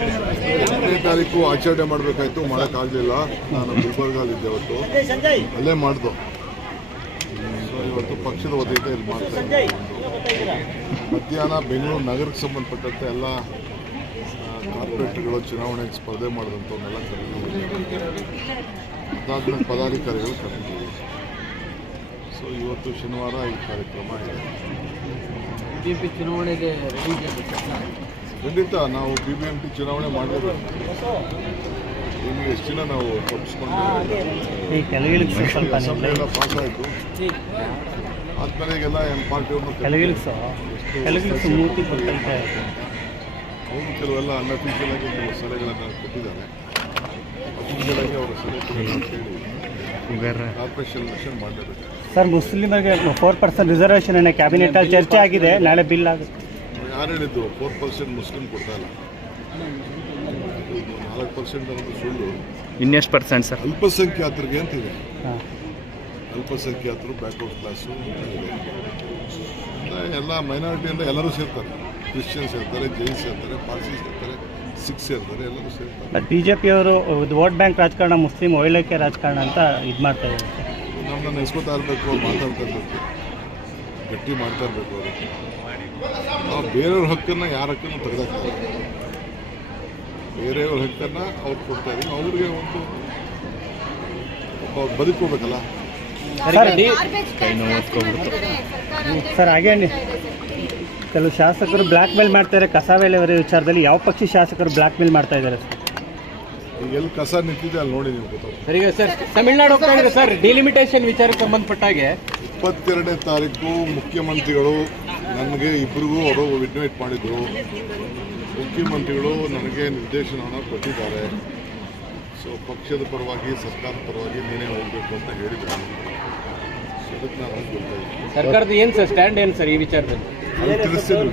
8ನೇ ತಾರೀಕು ಆಚರಣೆ ಮಾಡಬೇಕಾಯ್ತು, ಮಾಡೋಕ್ಕಾಗಲಿಲ್ಲ. ನಾನು ಗುಲ್ಬರ್ಗಲ್ಲಿದ್ದೆ ಅವತ್ತು, ಅಲ್ಲೇ ಮಾಡ್ದು. ಸೊ ಇವತ್ತು ಪಕ್ಷದ ವತಿಯಿಂದ ಇಲ್ಲಿ ಮಾಡ್ತಾ ಇದ್ದೀನಿ. ಮಧ್ಯಾಹ್ನ ಬೆಂಗಳೂರು ನಗರಕ್ಕೆ ಸಂಬಂಧಪಟ್ಟಂತೆ ಎಲ್ಲ ಕಾರ್ಪೊರೇಟ್ಗಳು ಚುನಾವಣೆಗೆ ಸ್ಪರ್ಧೆ ಮಾಡಿದಂಥವನ್ನೆಲ್ಲ ಕರೆದಿದ್ದೀವಿ. ಅದಾದ್ಮೇಲೆ ಪದಾಧಿಕಾರಿಗಳು ಕರೆದಿದ್ದೀವಿ. ಸೊ ಇವತ್ತು ಶನಿವಾರ ಈ ಕಾರ್ಯಕ್ರಮ ಇದೆ. ಬಿಜೆಪಿ ಚುನಾವಣೆಗೆ ಖಂಡಿತ ನಾವು BBMP ಚುನಾವಣೆ ಮಾಡಲೇಬೇಕು. ನಿಮಗೆ ಎಷ್ಟು ದಿನ ನಾವು ತಪ್ಪಿಸ್ಕೊಂಡು ಅಸೆಂಬ್ಲಿ ಎಲ್ಲ ಪಾಸ್ ಆಯಿತು. ಆದ್ಮೇಲೆ ಈಗೆಲ್ಲ ಪಾರ್ಟಿಯವ್ರನ್ನ ಕೆಲವೆಲ್ಲ ಅನ್ಅಫಿಷಿಯಲ್ ಆಗಿ ಕೆಲವು ಸಲಹೆಗಳನ್ನು ಕೊಟ್ಟಿದ್ದಾರೆ. ಅಫಿಷಿಯಲ್ ಆಗಿ ಅವರ ಸಲಹೆ ಕೇಳಿ ಕಾರ್ಪೊರೇಷನ್ ಎಲೆಕ್ಷನ್ ಮಾಡಲೇಬೇಕು. ಸರ್, ಮುಸ್ಲಿಮರಿಗೆ 4% ರಿಸರ್ವೇಷನ್ ಅನ್ನೋ ಕ್ಯಾಬಿನೆಟ್ ಅಲ್ಲಿ ಚರ್ಚೆ ಆಗಿದೆ, ನಾಳೆ ಬಿಲ್ ಆಗುತ್ತೆ. ಯಾರು ಹೇಳಿದ್ದು 4% ಮುಸ್ಲಿಂ ಕೊಡ್ತಾ ಇಲ್ಲ? 4% ಅನ್ನೋದು ಸುಳ್ಳು. ಇನ್ನೆಷ್ಟು ಪರ್ಸೆಂಟ್ ಸರ್? ಅಲ್ಪಸಂಖ್ಯಾತರಿಗೆ ಅಂತಿದೆ. ಅಲ್ಪಸಂಖ್ಯಾತರು, ಬ್ಯಾಕ್ವರ್ಡ್ ಕ್ಲಾಸು ಎಲ್ಲ ಮೈನಾರಿಟಿಯಿಂದ ಎಲ್ಲರೂ ಸೇರ್ತಾರೆ. ಕ್ರಿಶ್ಚಿಯನ್ಸ್ ಇರ್ತಾರೆ, ಜೈನ್ಸ್ ಇರ್ತಾರೆ, ಪಾರ್ಸೀಸ್ ಇರ್ತಾರೆ, ಸಿಖ್ಸ್ ಇರ್ತಾರೆ, ಎಲ್ಲರೂ ಸೇರ್ತಾರೆ. ಬಿಜೆಪಿಯವರು ವೋಟ್ ಬ್ಯಾಂಕ್ ರಾಜಕಾರಣ, ಮುಸ್ಲಿಂ ಒಳ್ಳೆಕೆ ರಾಜಕಾರಣ ಅಂತ ಇದು ಮಾಡ್ತಾ ಇದ್ದಾರೆ. ನಮ್ಮನ್ನ ನೆನೆಸ್ಕೊತಾ ಇರಬೇಕು, ಅವ್ರು ಮಾತಾಡ್ತಾ ಇರಬೇಕು, ಗಟ್ಟಿ ಮಾಡ್ತಾ ಇರಬೇಕು. ಅವರು ನಾವು ಬೇರೆಯವ್ರ ಹಕ್ಕನ್ನು ಯಾರ ಹಕ್ಕನ್ನು ತೆಗೆದಾಕ್ತಾರೆ. ಬೇರೆಯವ್ರ ಹಕ್ಕನ್ನು ಅವ್ರು ಕೊಡ್ತಾ ಇದ್ದೀವಿ. ಅವ್ರಿಗೆ ಒಂದು ಬದುಕೋಬೇಕಲ್ಲ. ಸರ್, ಹಾಗೆ ಕೆಲವು ಶಾಸಕರು ಬ್ಲ್ಯಾಕ್ ಮೇಲ್ ಮಾಡ್ತಾರೆ. ಕಸ ವಿಲೇವಾರಿ ವಿಚಾರದಲ್ಲಿ ಯಾವ ಪಕ್ಷಿ ಶಾಸಕರು ಬ್ಲ್ಯಾಕ್ ಮೇಲ್ ಮಾಡ್ತಾ ಇದ್ದಾರೆ? ಈಗ ಎಲ್ಲಿ ಕಸ ನಿಂತಿದೆ ಅಲ್ಲಿ ನೋಡಿ ನೀವು ಗೊತ್ತಾಗುತ್ತೆ. ಸರ್, ಈಗ ಸರ್ ತಮಿಳುನಾಡು ಹೋಗ್ತಾ ಇದ್ದಾರೆ ಸರ್, ಡಿಲಿಮಿಟೇಷನ್ ವಿಚಾರಕ್ಕೆ ಸಂಬಂಧಪಟ್ಟ ಹಾಗೆ 22ನೇ ತಾರೀಕು ಮುಖ್ಯಮಂತ್ರಿಗಳು ನನಗೆ ಇಬ್ಬರಿಗೂ ಅವರು ಇನ್ವೈಟ್ ಮಾಡಿದ್ರು. ಮುಖ್ಯಮಂತ್ರಿಗಳು ನನಗೆ ನಿರ್ದೇಶನವನ್ನು ಕೊಟ್ಟಿದ್ದಾರೆ. ಸೊ ಪಕ್ಷದ ಪರವಾಗಿ, ಸರ್ಕಾರದ ಪರವಾಗಿ ನೀನೇ ಹೋಗಬೇಕು ಅಂತ ಹೇಳಿದ್ರು. ಸೊ ಅದಕ್ಕೆ ನಾನು ಗೊತ್ತಾಯಿತು. ಸರ್ಕಾರದ ಏನು ಸರ್ ಸ್ಟ್ಯಾಂಡ್ ಏನು ಸರ್ ಈ ವಿಚಾರದಲ್ಲಿ ತಿಳಿಸ್ತಿದ್ರು.